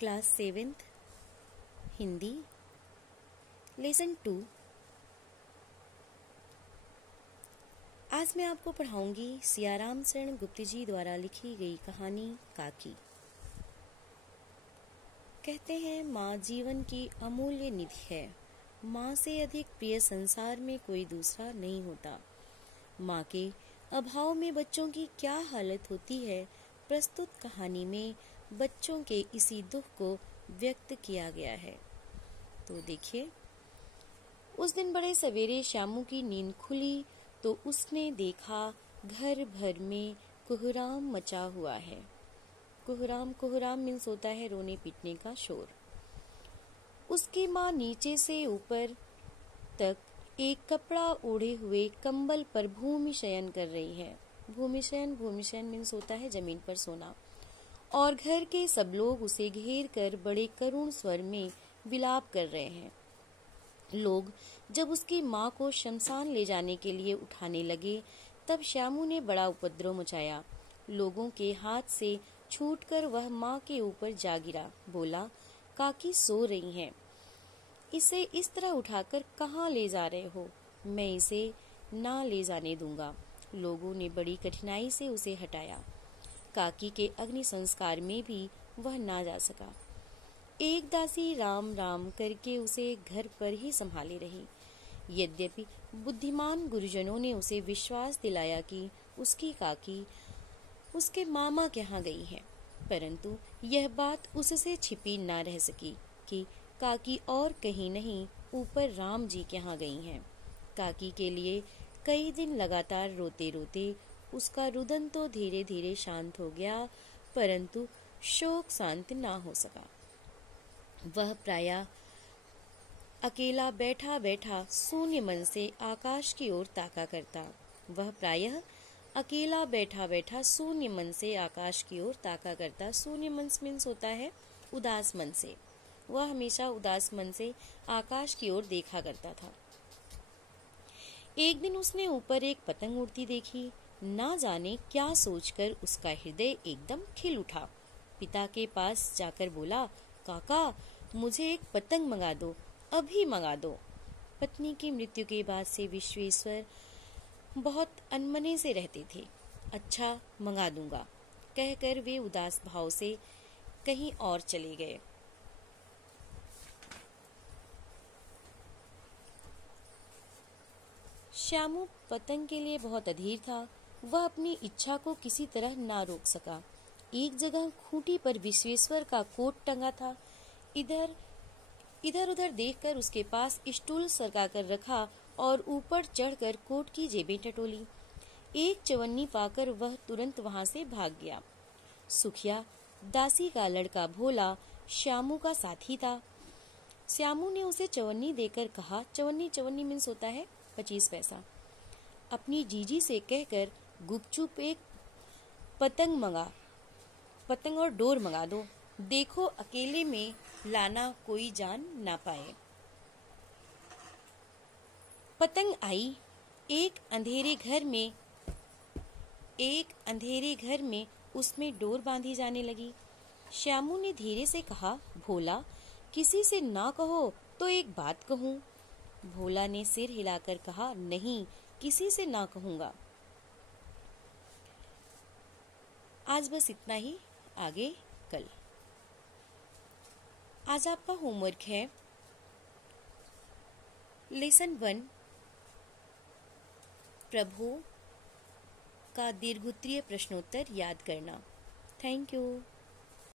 Class 7th Hindi lesson 2। आज मैं आपको पढ़ाऊंगी सियाराम शरण गुप्त जी द्वारा लिखी गई कहानी काकी। कहते हैं माँ जीवन की अमूल्य निधि है। माँ से अधिक प्रिय संसार में कोई दूसरा नहीं होता। माँ के अभाव में बच्चों की क्या हालत होती है, प्रस्तुत कहानी में बच्चों के इसी दुख को व्यक्त किया गया है। तो देखिए, उस दिन बड़े सवेरे श्यामू की नींद खुली तो उसने देखा घर भर में कोहराम मचा हुआ है। कोहराम कोहराम मीन्स होता है रोने पीटने का शोर। उसकी माँ नीचे से ऊपर तक एक कपड़ा ओढ़े हुए कंबल पर भूमि शयन कर रही है। भूमि शयन मीन्स होता है जमीन पर सोना। और घर के सब लोग उसे घेर कर बड़े करुण स्वर में विलाप कर रहे हैं। लोग जब उसकी माँ को शमशान ले जाने के लिए उठाने लगे तब श्यामू ने बड़ा उपद्रव मचाया। लोगों के हाथ से छूटकर वह माँ के ऊपर जा गिरा। बोला, काकी सो रही हैं, इसे इस तरह उठाकर कहाँ ले जा रहे हो? मैं इसे ना ले जाने दूंगा। लोगों ने बड़ी कठिनाई से उसे हटाया। काकी के अग्नि संस्कार में भी वह ना जा सका। एक दासी राम राम करके उसे घर पर ही संभाले रही। यद्यपि बुद्धिमान गुरुजनों ने उसे विश्वास दिलाया कि उसकी काकी उसके मामा के यहाँ गई है, परंतु यह बात उससे छिपी ना रह सकी कि काकी और कहीं नहीं ऊपर राम जी के यहाँ गई हैं। काकी के लिए कई दिन लगातार रोते रोते उसका रुदन तो धीरे धीरे शांत हो गया, परंतु शोक शांत ना हो सका। वह प्रायः अकेला बैठा बैठा शून्य मन से आकाश की ओर ताका करता। शून्य मन मीन्स होता है उदास मन से। वह हमेशा उदास मन से आकाश की ओर देखा करता था। एक दिन उसने ऊपर एक पतंग उड़ती देखी। ना जाने क्या सोचकर उसका हृदय एकदम खिल उठा। पिता के पास जाकर बोला, काका मुझे एक पतंग मंगा दो, अभी मंगा दो। पत्नी की मृत्यु के बाद से विश्वेश्वर बहुत अनमने से रहते थे। अच्छा मंगा दूंगा कहकर वे उदास भाव से कहीं और चले गए। श्यामू पतंग के लिए बहुत अधीर था। वह अपनी इच्छा को किसी तरह ना रोक सका। एक जगह खूंटी पर विश्वेश्वर का कोट टंगा था। इधर उधर देखकर उसके पास स्टूल सरका कर रखा और ऊपर चढ़कर कोट की जेबें टटोली। एक चवन्नी पाकर वह तुरंत वहां से भाग गया। सुखिया दासी का लड़का भोला श्यामू का साथी था। श्यामू ने उसे चवन्नी देकर कहा, चवन्नी मीन्स होता है 25 पैसा। अपनी जीजी से कहकर गुपचुप एक पतंग और डोर मंगा दो। देखो अकेले में लाना, कोई जान ना पाए। पतंग आई। एक अंधेरे घर में उसमें डोर बांधी जाने लगी। श्यामू ने धीरे से कहा, भोला किसी से ना कहो तो एक बात कहूँ। भोला ने सिर हिलाकर कहा, नहीं किसी से ना कहूंगा। आज बस इतना ही, आगे कल। आज आपका होमवर्क है लेसन 1 प्रभु का दीर्घोत्तरीय प्रश्नोत्तर याद करना। Thank you.